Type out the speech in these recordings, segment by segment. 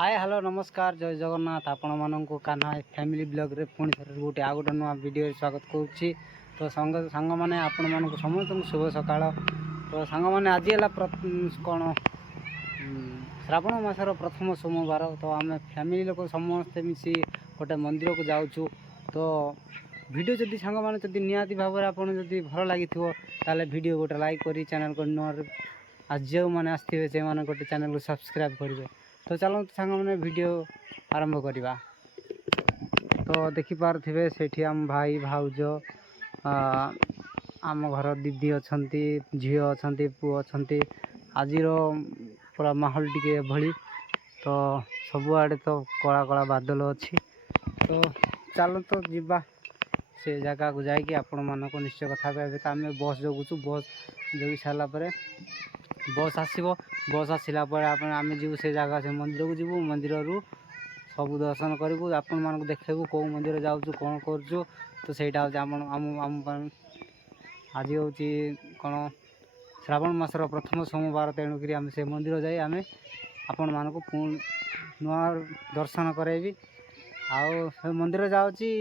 Hi hello नमस्कार जय जगन्नाथ आपण मानक कान्हा फैमिली ब्लॉग रे पुणी थे गोटे आ गोटे नुआ वीडियो स्वागत करुच्ची। तो सांग मैंने आपण मानक समस्त शुभ सकाळ। तो सांग मैंने आज है कौन श्रावण मासर प्रथम सोमवार। तो आम फैमिली लोक समस्ते मिसी गोटे मंदिर को जाऊँ। तो वीडियो जदि सांग मैंने जदि निहाती भाव में आपन जदि भल लगी ताले वीडियो गोटे लाइक करी चैनल को नुआ आज जो मैंने आसवे से गोटे चैनल को सब्सक्राइब करेंगे। तो चलो सांग मैंने वीडियो आरंभ करवा। तो देखिपे से आम भाई भाउज आम घर दीदी अच्छा झी अच्छा पुओ अच्छा आज पूरा माहौल टिके भली। तो सबुआड़े तो कला कला बादल अच्छी। तो चलो तो जीवा से जगह को जाकि आपण मानक निश्चय कथा कहबे। तो आम बस जगुचु बस जगि सारापर बस आसो बस आसला आम जीव से जगह से मंदिर को जीवु मंदिर रू सब दर्शन करूँ आपण मानक देखेबू कौ मंदिर जाऊँ कौन करूँ। तो सहीटा हूँ आज हूँ कौन श्रावण मासर प्रथम सोमवार तेणुक आम से मंदिर जाए आम आपण मानक नुआ दर्शन करेबी। आउ मंदिर जाऊँगी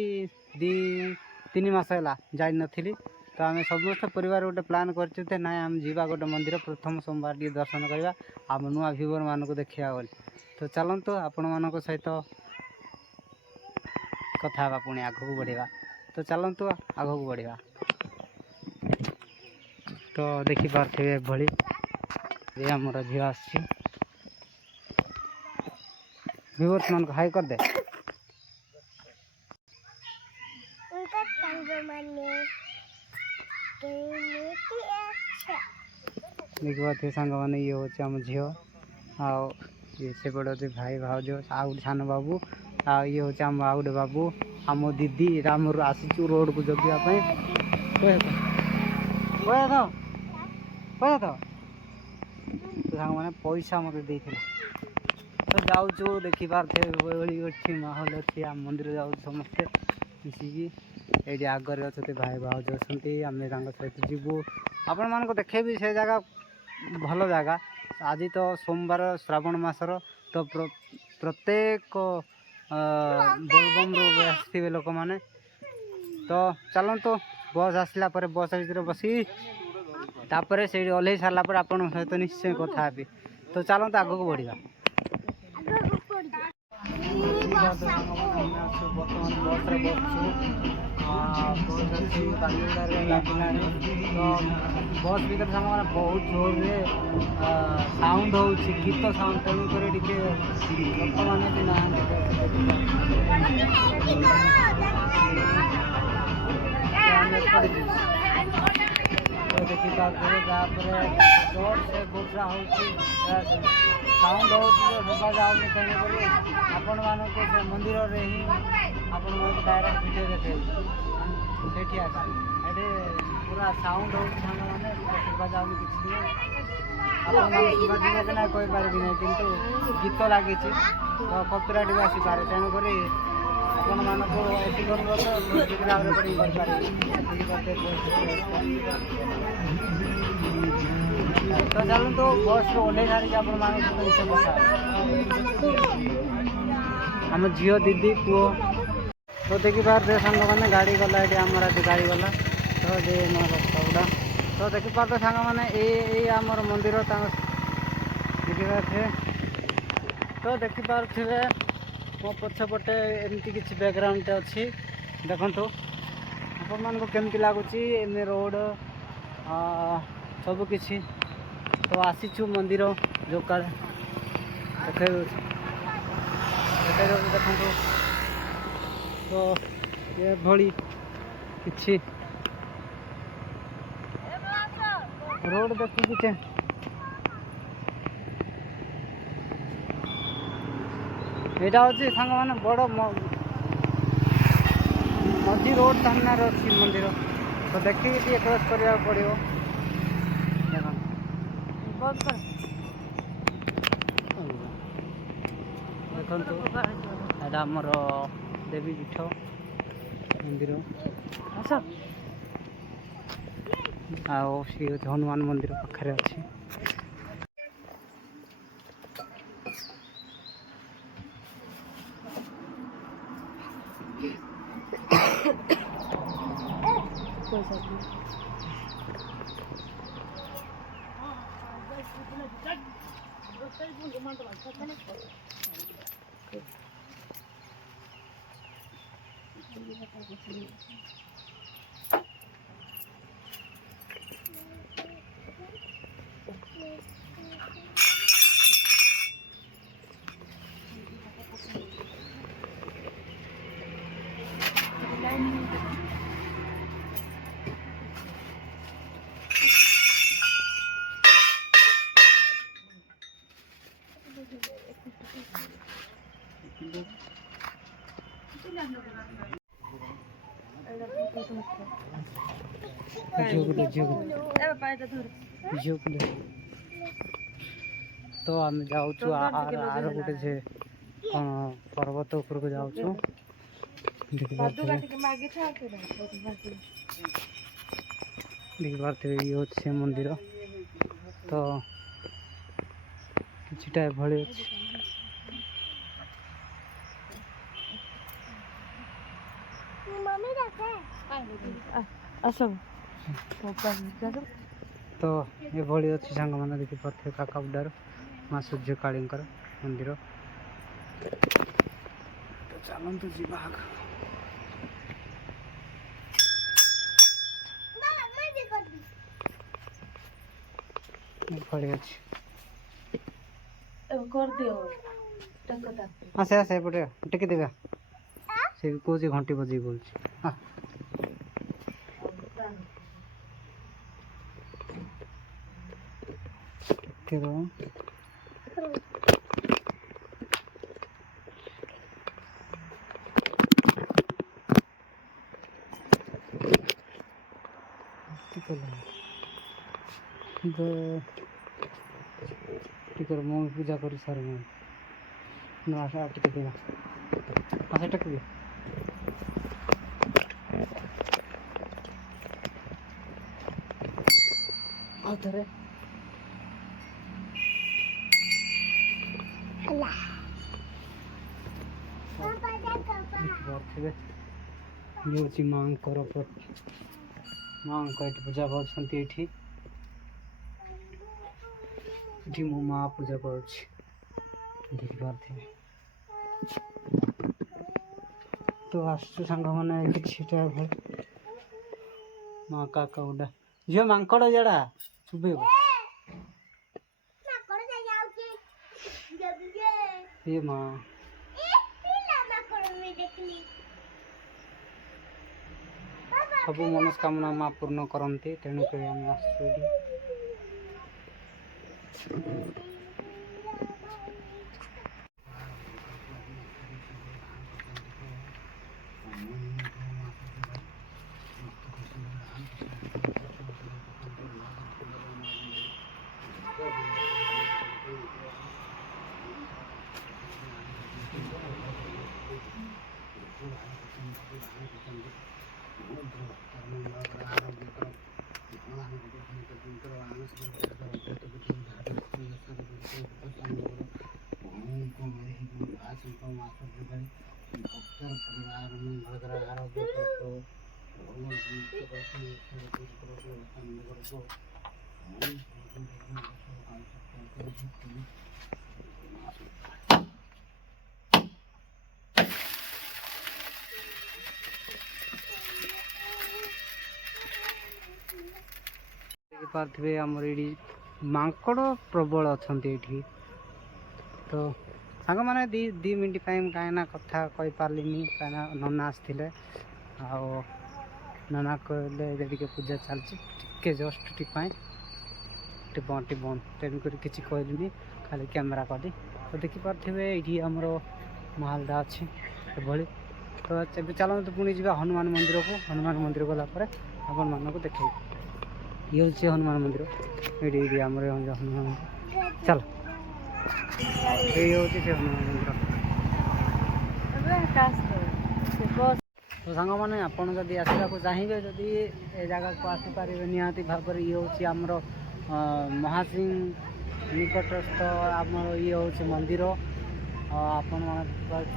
2-3 मास है जाई नथिली। तो आम समस्त परिवार गोटे प्लान करते ना आम जीवा गोटे मंदिर प्रथम सोमवार टी दर्शन करवा आम नुआ व्यूवर मानक देखा बोली। तो चलतु आपण मान सहित कथा पुणी आगू बढ़िया। तो चलतु आगू बढ़िया। तो देखिपे भली आमर झील आसी व्यूवर्स मान हाई कर दे। देखा सांग मैंने ये हूँ आम झील आउटे भाई भाउज आ गए सान बाबू आ ये हूँ आम आ गए बाबू आम दीदी आम आसीचु रोड को जगियापाई तो सांग मैंने पैसा मत दे। तो जाऊँ देखिपारे माहौल अच्छी आम मंदिर जाऊँ समस्ते मिसिकी ये आगे अच्छे भाई भाउज अच्छा आम सहित जीवु आपण मानक देखेबी से जगह भल जगह। आज तो सोमवार श्रावण मासर तो प्रत्येक बोलबम आसवे लोक मैंने। तो चलतु बस आसला बस भर बसी तापर से ओल्ल सारापर आपण सहित निश्चय कथा हेबी। तो चलतु आगक बढ़िया। बर्तमान बस बस भर सांग मैंने बहुत जोर साउंड हो गीत साउंड तेणुक लोक मैंने भी ना देखिपारे जोर से वर्षा हो साउंड हो शोभा जाऊनी तेणुक आपण मानक से मंदिर ही आपण मानक डायरेक्ट वीडियो देखे से पूरा साउंड हो मैंने शोभा जाऊनी किसी शुभा ना कही पारि ना कि गीत लगी तो कपिराइट भी आसपे तेणुक आपण मानक ये तो चलते बस ओल्ल सारी आप आम झील दीदी पुओ। तो देखिपारे सांग मैंने गाड़ी गला ये आमर आज गाड़ी गला। तो ये नुआ रास्ता गुड़ा तो देखिपारे सांग मैंने ये आमर मंदिर देखिपारे। तो देखिपारे मो पछपटे एमती किसी बैकग्राउंड अच्छी देखु आपण मान केमती लगुच रोड सबकि। तो आसीचु मंदिर जो काल देखु। तो ये भली किछि रोड देखु यहाँ हूँ सांग मैंने बड़ मझी रोड सामने अच्छी मंदिर। तो देखिए क्रॉस करा पड़ो देखु आमर देवी पीठ मंदिर आउ सी हनुमान मंदिर पाखे अच्छी। तो आम जाऊँ आर गोटे से पर्वत उपरको जाऊँ देखिपे ये हूँ मंदिर तो किटा भली अच्छे तो ये भली अच्छी सांग मैंने देखिपे काकाबुडार माँ सूर्य काली मंदिर तो चलतु जीवा भली अच्छी आसे आसे एपटे टेक देवे से कौन घंटी बजे बोल मु पूजा कर सारे आशा टिके देगा आशा टेक दे थोड़े ये हूँ माँ माँ पूजा पाँच ये मो माँ पूजा पाँच देखिपे तो आसु सांग मैंने किटा माँ काका गुडा झील मांकड़ जड़ा चुबे ये माँ सब मनस्कामना माँ पूर्ण करती तेणुक आम आसु पार्थे आमर ये मांकड़ प्रबल अच्छा ये तो सांग मैंने दी मिनट कहीं कथा कही पार्ली कहीं नना आसते नना कहले पूजा चलती जस्ट टे बंद तेणुक किसी कहली खाली कैमेरा करदी तो देखिपे ये आमर महलटा अच्छी भली तो चलते पुणी जा हनुमान मंदिर को गलापर आपण मानक देखे ये हूँ हनुमान मंदिर ये आम हनुमान मंदिर चल ये हूँ से हनुमान मंदिर तो सांग मैंने आपड़ जदि आसवाक चाहिए जदि ए जगह को आसीपर निहाती भाव ये हूँ आमर महासिंह निकटस्थ आमर ये हूँ मंदिर आपण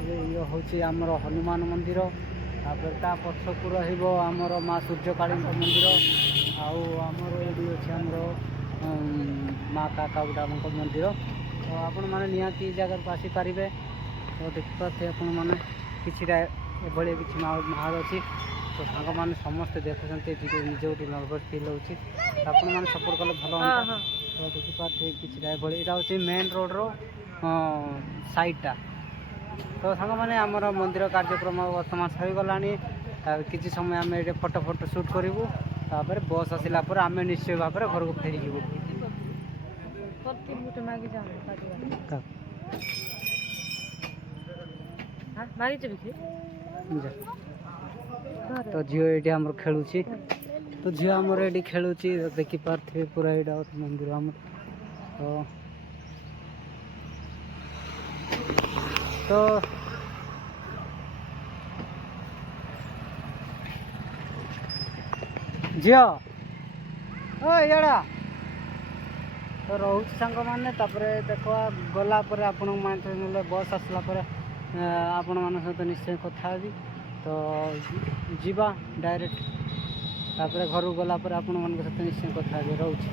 ये हूँ आमर हनुमान मंदिर ତାପରେ ତା ପଛକୁ ରହିବ ଆମର ମା ସୂର୍ଯ୍ୟକାଳୀଙ୍କ ମନ୍ଦିର। ଆଉ ଆମର ଏଇଠି ଅଛି ଆମର ମା କାକାବୁଡ଼ାମାଙ୍କ ମନ୍ଦିର। ତ ଆପଣମାନେ ନିହାତି ଏ ଜାଗାକୁ ଆସିପାରିବେ। ତ ଦେଖିପାରୁଥିବେ ଆପଣମାନେ କିଛିଟା ଏଭଳି କିଛି ମାହୋଲ ଅଛି। ତ ସାଙ୍ଗମାନେ ସମସ୍ତେ ଦେଖୁଛନ୍ତି, ଟିକେ ନିଜେ ଗୋଟେ ନର୍ଭସ୍ ଫିଲ୍ ହେଉଛି। ଆପଣମାନେ ସପୋର୍ଟ କଲେ ଭଲ ହୁଅନ୍ତା। ତ ଦେଖିପାରୁଥିବେ କିଛିଟା ଏଭଳି, ଏଇଟା ହେଉଛି ମେନ୍ ରୋଡ଼ର ସାଇଡ଼୍ଟା। ତ ସାଙ୍ଗମାନେ ଆମର ମନ୍ଦିର କାର୍ଯ୍ୟକ୍ରମ ବର୍ତ୍ତମାନ ସରିଗଲାଣି। କିଛି ସମୟ ଆମେ ଏଠି ଫଟୋ ସୁଟ୍ କରିବୁ। ତାପରେ ବସ୍ ଆସିଲା ପରେ ଆମେ ନିଶ୍ଚୟ ଭାବରେ ଘରକୁ ଫେରିଯିବୁ। ତ ଝିଅ ଏଇଠି ଆମର ଖେଳୁଛି। ତ ଝିଅ ଆମର ଏଇଠି ଖେଳୁଛି, ଦେଖିପାରୁଥିବେ ପୁରା ଏଇଟା ଗୋଟେ ମନ୍ଦିର ଆମର। ତ ଝିଅ ଓ ଇଆଡ଼ା ତ ରହୁଛି ସାଙ୍ଗମାନେ। ତାପରେ ଦେଖ ଗଲା ପରେ ଆପଣଙ୍କ ମାନେ ନେଲେ ବସ୍ ଆସିଲା ପରେ ଆପଣମାନଙ୍କ ସହିତ ନିଶ୍ଚୟ କଥା ହେବି। ତ ଯିବା ଡାଇରେକ୍ଟ, ତାପରେ ଘରକୁ ଗଲା ପରେ ଆପଣମାନଙ୍କ ସହିତ ନିଶ୍ଚୟ କଥା ହେବି। ରହୁଛି।